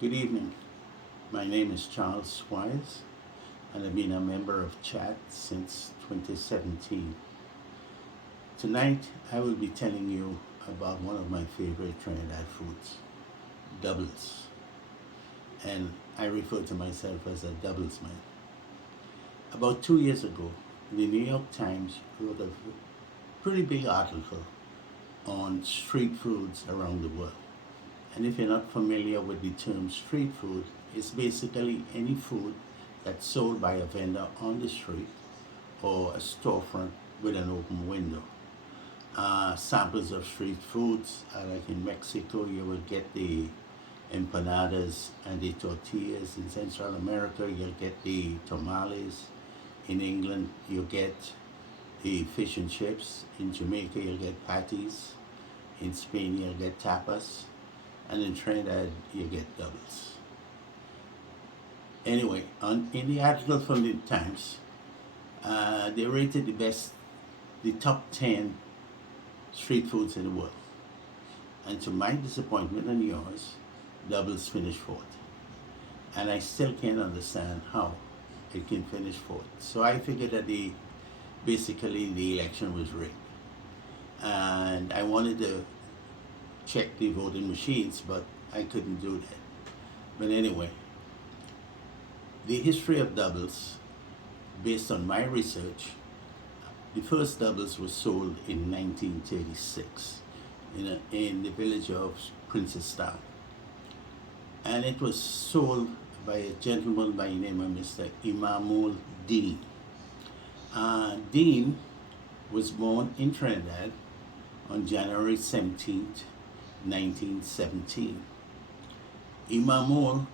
Good evening. My name is Charles Squire, and I've been a member of CHATT since 2017. Tonight, I will be telling you about one of my favorite Trinidad foods, doubles. And I refer to myself as a doubles man. About 2 years ago, the New York Times wrote a pretty big article on street foods around the world. And if you're not familiar with the term street food, it's basically any food that's sold by a vendor on the street or a storefront with an open window. Samples of street foods, like in Mexico, you will get the empanadas and the tortillas. In Central America, you'll get the tamales. In England, you get the fish and chips. In Jamaica, you'll get patties. In Spain, you'll get tapas. And in Trinidad, you get doubles. Anyway, in the article from the Times, they rated the top 10 street foods in the world. And to my disappointment and yours, doubles finished fourth. And I still can't understand how it can finish fourth. So I figured that basically the election was rigged. And I wanted to check the voting machines, but I couldn't do that. But anyway, the history of doubles, based on my research, the first doubles was sold in 1936 in the village of Princestown. And it was sold by a gentleman by the name of Mr. Imamul Dean. Dean was born in Trinidad on January 17th, 1917. Imamul,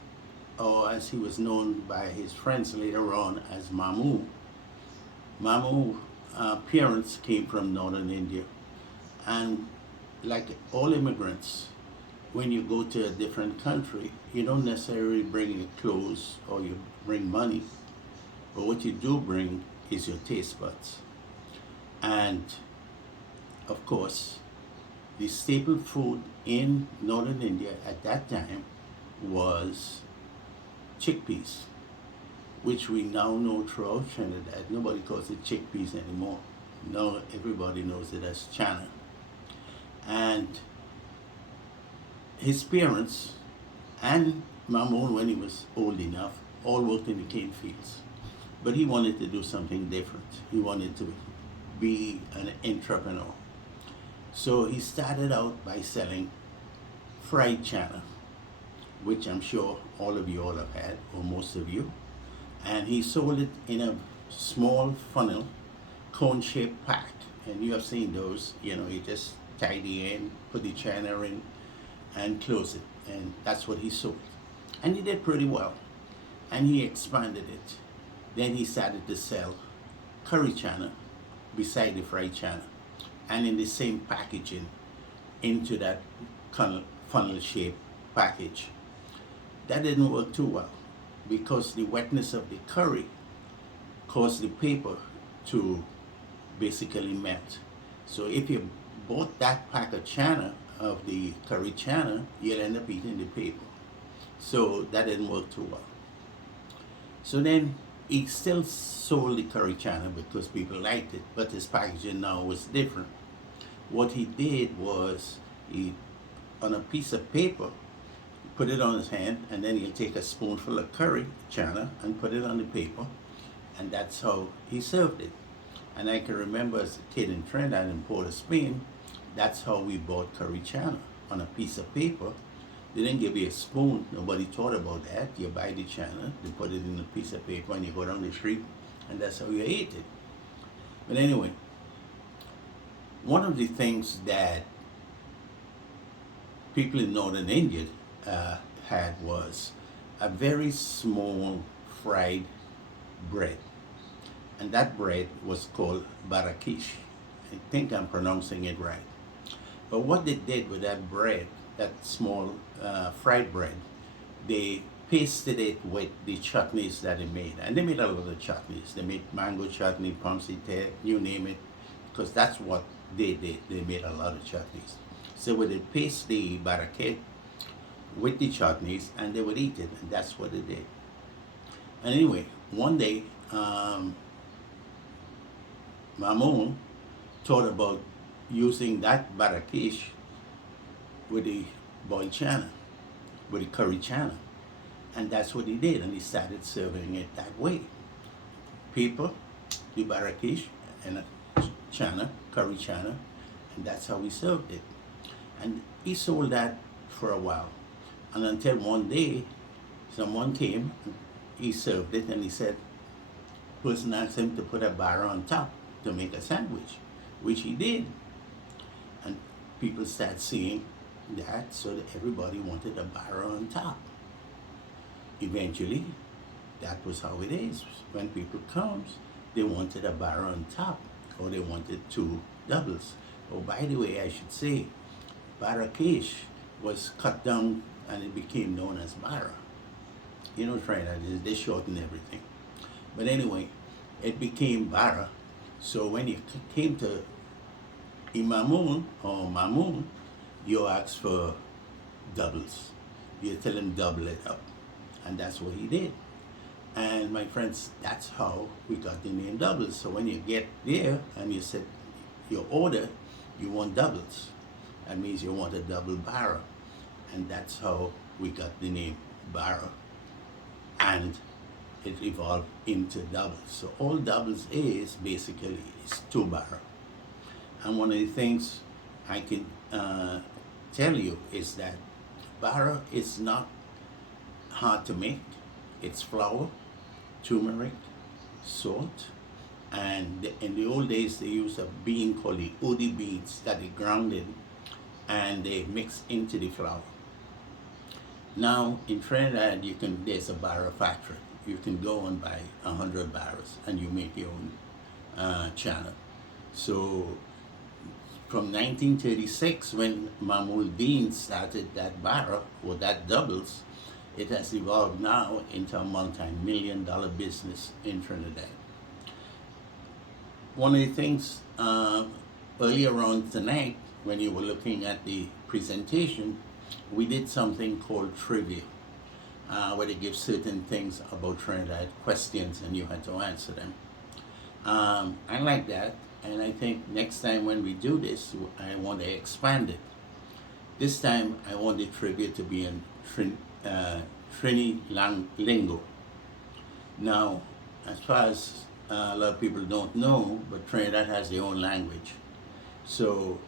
or as he was known by his friends later on as Mamu, parents came from northern India. And like all immigrants, when you go to a different country, you don't necessarily bring your clothes or you bring money, but what you do bring is your taste buds. And of course, the staple food in northern India at that time was chickpeas, which we now know throughout Trinidad. Nobody calls it chickpeas anymore. Now everybody knows it as chana. And his parents and Mamoon, when he was old enough, all worked in the cane fields. But he wanted to do something different. He wanted to be an entrepreneur. So he started out by selling fried chana, which I'm sure all of you all have had, or most of you. And he sold it in a small funnel, cone-shaped pack. And you have seen those, you just tie the end, put the chana in, and close it. And that's what he sold. And he did pretty well. And he expanded it. Then he started to sell curry chana beside the fried chana, and in the same packaging into that funnel-shaped package. That didn't work too well because the wetness of the curry caused the paper to basically melt. So if you bought that pack of chana, of the curry chana, you'll end up eating the paper. So that didn't work too well. So then he still sold the curry chana because people liked it, but his packaging now was different. What he did was, on a piece of paper, put it on his hand, and then he'll take a spoonful of curry chana and put it on the paper, and that's how he served it. And I can remember as a kid in Trinidad in Port of Spain, that's how we bought curry chana, on a piece of paper. They didn't give you a spoon. Nobody thought about that. You buy the chana, you put it in a piece of paper, and you go down the street, and that's how you ate it. But anyway, one of the things that people in northern India had was a very small fried bread. And that bread was called Barrackish. I think I'm pronouncing it right. But what they did with that bread, that small fried bread, they pasted it with the chutneys that they made. And they made a lot of chutneys. They made mango chutney, pomsite, you name it, because that's what they did. They made a lot of chutneys. So when they paste the barrackish with the chutneys, and they would eat it, and that's what they did. And anyway, one day, Mamoon thought about using that Barrackish with the boiled chana, with the curry chana. And that's what he did, and he started serving it that way. People, the Barrackish, and a chana, curry chana, and that's how he served it. And he sold that for a while. And until one day, someone came, he served it, and he said, person asked him to put a barra on top to make a sandwich, which he did. And people started seeing that, so that everybody wanted a barra on top. Eventually, that was how it is. When people comes, they wanted a barra on top, or they wanted two doubles. Oh, by the way, I should say, Barrackish was cut down and it became known as Barra. You know, Trinidad, they shorten everything. But anyway, it became Barra. So when you came to Imamoon or Mamoon, you ask for doubles. You tell him double it up. And that's what he did. And my friends, that's how we got the name doubles. So when you get there and you said your order, you want doubles. That means you want a double barra. And that's how we got the name barra. And it evolved into doubles. So all doubles is basically is two barra. And one of the things I can tell you is that barra is not hard to make. It's flour, turmeric, salt, and in the old days they used a bean called the udi beans that they grounded and they mixed into the flour. Now in Trinidad, there's a barra factory. You can go and buy 100 barras and you make your own channel. So from 1936, when Mahmoud Dean started that barra or that doubles, it has evolved now into a multi-million-dollar business in Trinidad. One of the things earlier on tonight, when you were looking at the presentation, we did something called trivia, where they give certain things about Trinidad, questions, and you had to answer them. I like that, and I think next time when we do this, I want to expand it. This time, I want the trivia to be in Trini lingo. Now, as far as a lot of people don't know, but Trinidad has their own language. So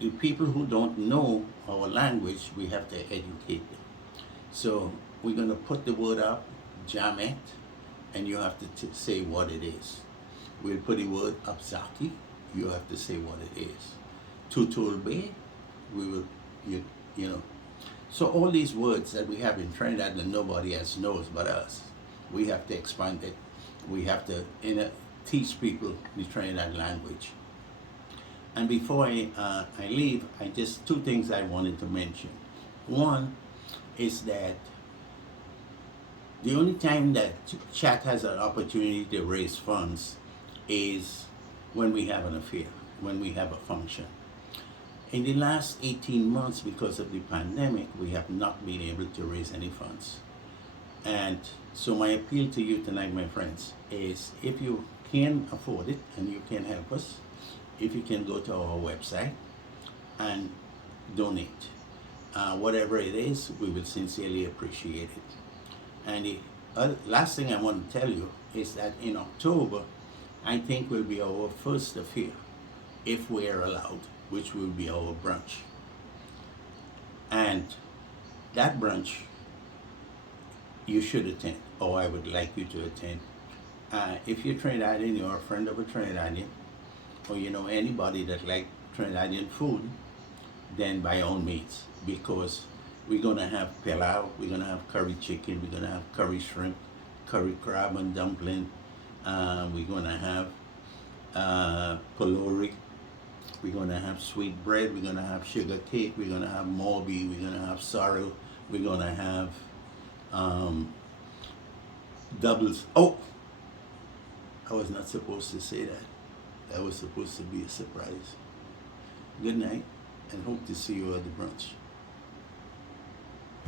the people who don't know our language, we have to educate them. So we're going to put the word up, Jamet, and you have to say what it is. We'll put the word Abzaki, you have to say what it is. Tutulbe, we will, you know. So all these words that we have in Trinidad that nobody else knows but us, we have to expand it. We have to teach people the Trinidad language. And before I leave, two things I wanted to mention. One is that the only time that CHATT has an opportunity to raise funds is when we have an affair, when we have a function. In the last 18 months, because of the pandemic, we have not been able to raise any funds. And so my appeal to you tonight, my friends, is if you can afford it and you can help us, if you can go to our website and donate. Whatever it is, we will sincerely appreciate it. And the last thing I want to tell you is that in October, I think will be our first affair, if we are allowed, which will be our brunch. And that brunch, you should attend, or I would like you to attend. If you're Trinidadian, you're a friend of a Trinidadian, or you know anybody that like Trinidadian food, then by all means, because we're gonna have pilau, we're gonna have curry chicken, we're gonna have curry shrimp, curry crab and dumpling, we're gonna have polori, we're gonna have sweet bread, we're gonna have sugar cake, we're gonna have morbi, we're gonna have sorrel, we're gonna have doubles. Oh, I was not supposed to say that. That was supposed to be a surprise. Good night, and hope to see you at the brunch.